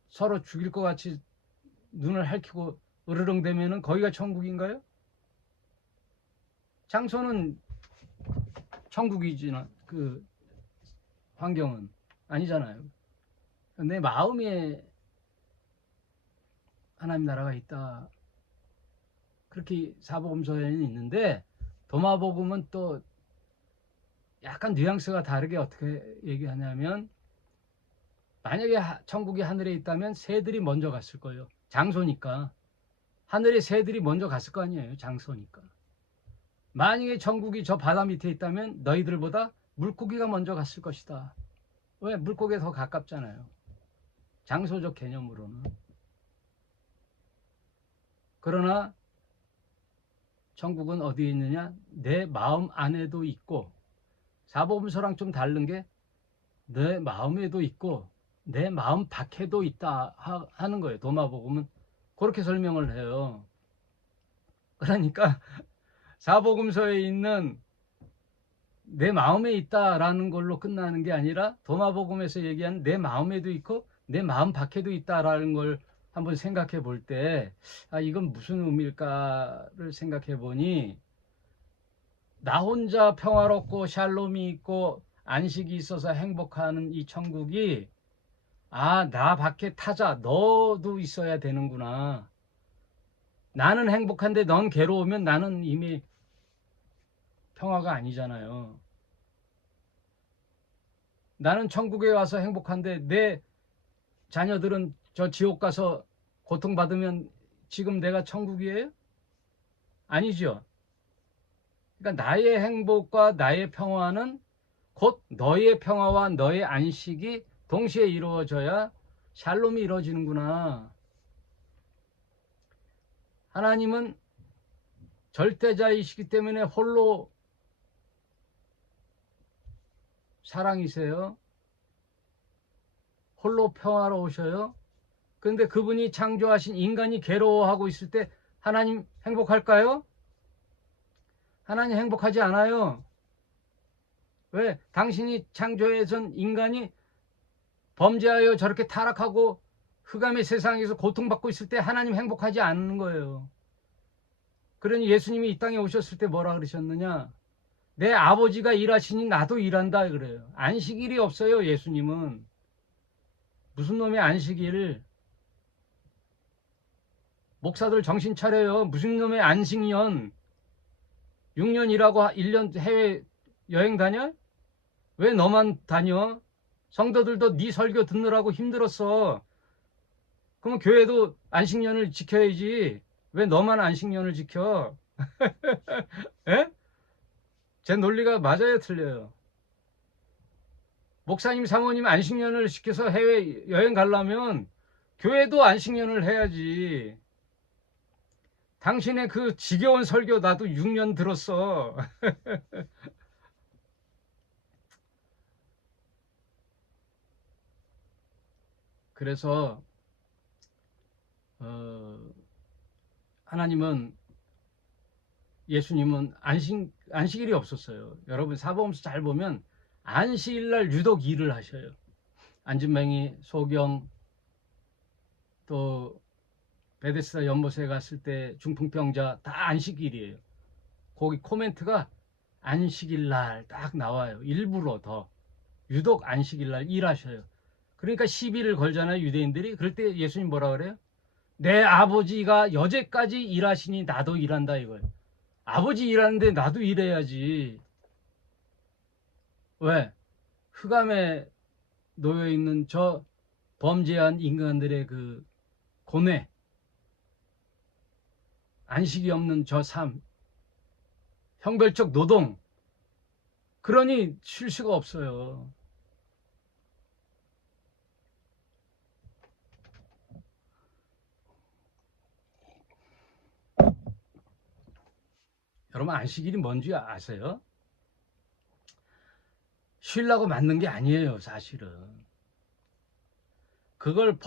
서로 죽일 것 같이 눈을 핥히고 으르렁대면은 거기가 천국인가요? 장소는 천국이지만 그 환경은 아니잖아요. 내 마음에 하나님 나라가 있다. 그렇게 사복음서에는 있는데 도마복음은 또 약간 뉘앙스가 다르게 어떻게 얘기하냐면 만약에 천국이 하늘에 있다면 새들이 먼저 갔을 거예요. 장소니까. 하늘에 새들이 먼저 갔을 거 아니에요. 장소니까. 만약에 천국이 저 바다 밑에 있다면 너희들보다 물고기가 먼저 갔을 것이다. 왜? 물고기가 더 가깝잖아요. 장소적 개념으로는. 그러나 천국은 어디에 있느냐? 내 마음 안에도 있고 사복음서랑 좀 다른 게 내 마음에도 있고 내 마음 밖에도 있다 하는 거예요. 도마복음은 그렇게 설명을 해요. 그러니까 사복음서에 있는 내 마음에 있다라는 걸로 끝나는 게 아니라 도마복음에서 얘기하는 내 마음에도 있고 내 마음 밖에도 있다라는 걸 한번 생각해 볼 때 이건 무슨 의미일까를 생각해 보니 나 혼자 평화롭고 샬롬이 있고 안식이 있어서 행복하는 이 천국이 나 밖에 타자 너도 있어야 되는구나. 나는 행복한데 넌 괴로우면 나는 이미 평화가 아니잖아요. 나는 천국에 와서 행복한데 내 자녀들은 저 지옥 가서 고통받으면 지금 내가 천국이에요? 아니죠. 그러니까 나의 행복과 나의 평화는 곧 너의 평화와 너의 안식이 동시에 이루어져야 샬롬이 이루어지는구나. 하나님은 절대자이시기 때문에 홀로 사랑이세요. 홀로 평화로우셔요. 그런데 그분이 창조하신 인간이 괴로워하고 있을 때 하나님 행복할까요? 하나님 행복하지 않아요. 왜? 당신이 창조해선 인간이 범죄하여 저렇게 타락하고 흑암의 세상에서 고통받고 있을 때 하나님 행복하지 않는 거예요. 그러니 예수님이 이 땅에 오셨을 때 뭐라 그러셨느냐? 내 아버지가 일하시니 나도 일한다 그래요. 안식일이 없어요. 예수님은. 무슨 놈의 안식일? 목사들 정신 차려요. 무슨 놈의 안식년? 6년 일하고 1년 해외 여행 다녀? 왜 너만 다녀? 성도들도 네 설교 듣느라고 힘들었어. 그러면 교회도 안식년을 지켜야지. 왜 너만 안식년을 지켜? 에? 제 논리가 맞아요, 틀려요? 목사님, 사모님 안식년을 지켜서 해외 여행 가려면 교회도 안식년을 해야지. 당신의 그 지겨운 설교 나도 6년 들었어. 그래서 하나님은 예수님은 안식일이 없었어요. 여러분 사복음서 잘 보면 안식일날 유독 일을 하셔요. 안진뱅이, 소경, 또 베데스다 연못에 갔을 때 중풍병자 다 안식일이에요. 거기 코멘트가 안식일날 딱 나와요. 일부러 더 유독 안식일날 일하셔요. 그러니까 시비를 걸잖아요, 유대인들이. 그럴 때 예수님 뭐라 그래요? 내 아버지가 여제까지 일하시니 나도 일한다 이거예요. 아버지 일하는데 나도 일해야지. 왜? 흑암에 놓여 있는 저 범죄한 인간들의 그 고뇌, 안식이 없는 저 삶, 형별적 노동, 그러니 쉴 수가 없어요. 여러분 안식일이 뭔지 아세요? 쉬려고 만든 게 아니에요, 사실은. 그걸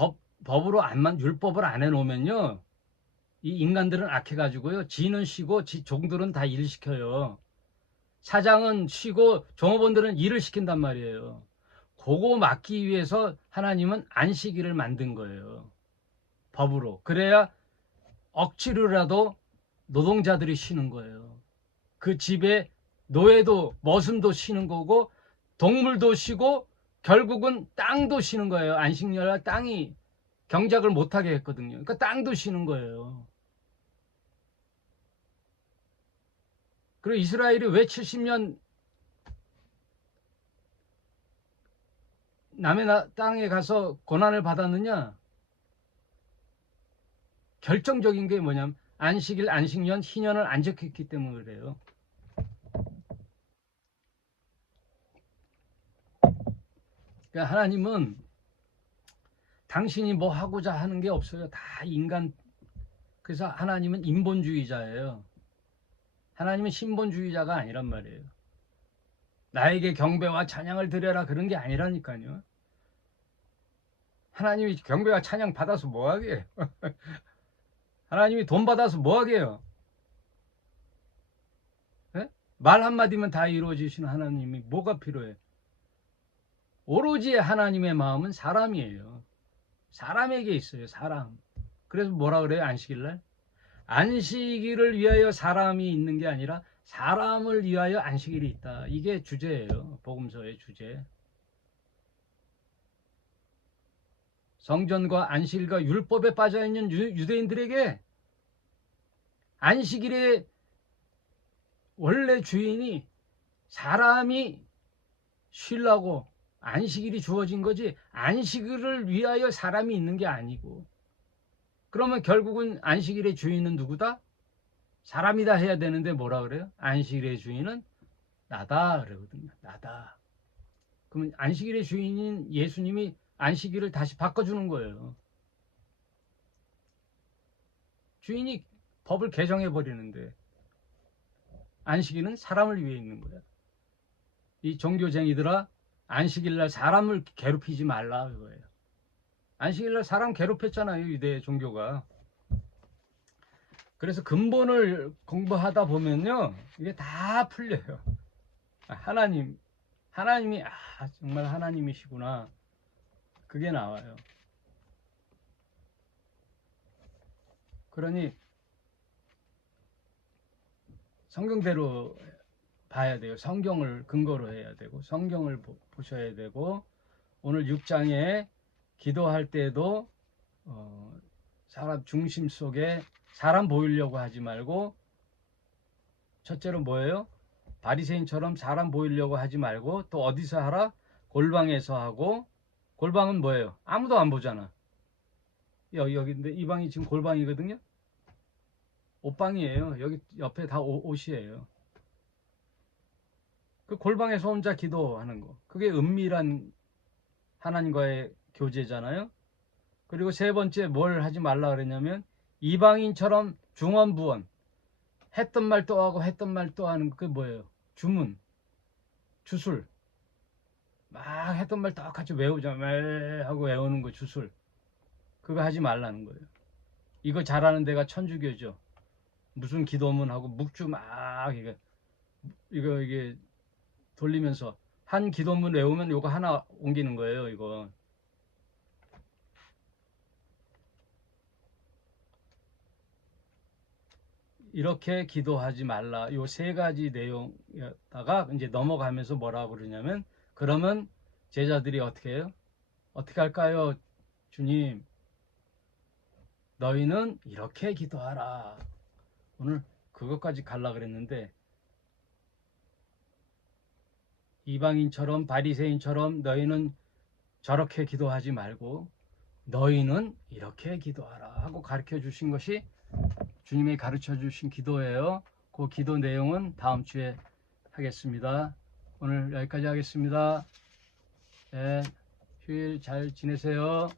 법으로 율법을 안 해놓으면요, 이 인간들은 악해가지고요, 지는 쉬고 지 종들은 다 일 시켜요. 사장은 쉬고 종업원들은 일을 시킨단 말이에요. 그거 막기 위해서 하나님은 안식일을 만든 거예요, 법으로. 그래야 억지로라도 노동자들이 쉬는 거예요. 그 집에 노예도 머슴도 쉬는 거고 동물도 쉬고 결국은 땅도 쉬는 거예요. 안식년에 땅이 경작을 못하게 했거든요. 그러니까 땅도 쉬는 거예요. 그리고 이스라엘이 왜 70년 남의 땅에 가서 고난을 받았느냐? 결정적인 게 뭐냐면 안식일, 안식년, 희년을 안 지켰기 때문에 그래요. 그러니까 하나님은 당신이 뭐 하고자 하는 게 없어요. 다 인간. 그래서 하나님은 인본주의자예요. 하나님은 신본주의자가 아니란 말이에요. 나에게 경배와 찬양을 드려라 그런 게 아니라니까요. 하나님이 경배와 찬양 받아서 뭐 하게요? 하나님이 돈 받아서 뭐 하게요? 네? 말 한마디면 다 이루어지시는 하나님이 뭐가 필요해? 오로지 하나님의 마음은 사람이에요. 사람에게 있어요. 사람. 그래서 뭐라 그래요? 안식일날? 안식일을 위하여 사람이 있는 게 아니라 사람을 위하여 안식일이 있다. 이게 주제예요. 복음서의 주제. 성전과 안식일과 율법에 빠져있는 유대인들에게 안식일의 원래 주인이 사람이 쉬려고 안식일이 주어진 거지 안식일을 위하여 사람이 있는 게 아니고, 그러면 결국은 안식일의 주인은 누구다? 사람이다 해야 되는데 뭐라 그래요? 안식일의 주인은 나다 그러거든요. 나다. 그러면 안식일의 주인인 예수님이 안식일을 다시 바꿔주는 거예요. 주인이 법을 개정해 버리는데 안식일은 사람을 위해 있는 거야. 이 종교쟁이들아, 안식일날 사람을 괴롭히지 말라 그거예요. 안식일날 사람 괴롭혔잖아요, 유대 종교가. 그래서 근본을 공부하다 보면요, 이게 다 풀려요. 하나님이 정말 하나님이시구나, 그게 나와요. 그러니 성경대로 봐야 돼요. 성경을 근거로 해야 되고 성경을 보셔야 되고, 오늘 6장에 기도할 때도 사람 중심 속에 사람 보이려고 하지 말고, 첫째로 뭐예요? 바리새인처럼 사람 보이려고 하지 말고, 또 어디서 하라? 골방에서 하고. 골방은 뭐예요? 아무도 안 보잖아. 여기인데 이 방이 지금 골방이거든요. 옷방이에요. 여기 옆에 다 옷이에요. 그 골방에서 혼자 기도하는 거, 그게 은밀한 하나님과의 교제잖아요. 그리고 세 번째 뭘 하지 말라 그랬냐면 이방인처럼 중언부언, 했던 말 또 하고 했던 말 또 하는 그 뭐예요? 주문, 주술. 막 했던 말 똑같이 외우자 하고 외우는 거, 주술. 그거 하지 말라는 거예요. 이거 잘하는 데가 천주교죠. 무슨 기도문하고 묵주 막 이게 돌리면서 한 기도문 외우면 요거 하나 옮기는 거예요, 이거. 이렇게 기도하지 말라. 요 세 가지 내용에다가 이제 넘어가면서 뭐라고 그러냐면, 그러면 제자들이 어떻게 해요? 어떻게 할까요? 주님, 너희는 이렇게 기도하라. 오늘 그것까지 갈라 그랬는데, 이방인처럼 바리새인처럼 너희는 저렇게 기도하지 말고 너희는 이렇게 기도하라 하고 가르쳐 주신 것이 주님이 가르쳐 주신 기도예요. 그 기도 내용은 다음 주에 하겠습니다. 오늘 여기까지 하겠습니다. 네, 휴일 잘 지내세요.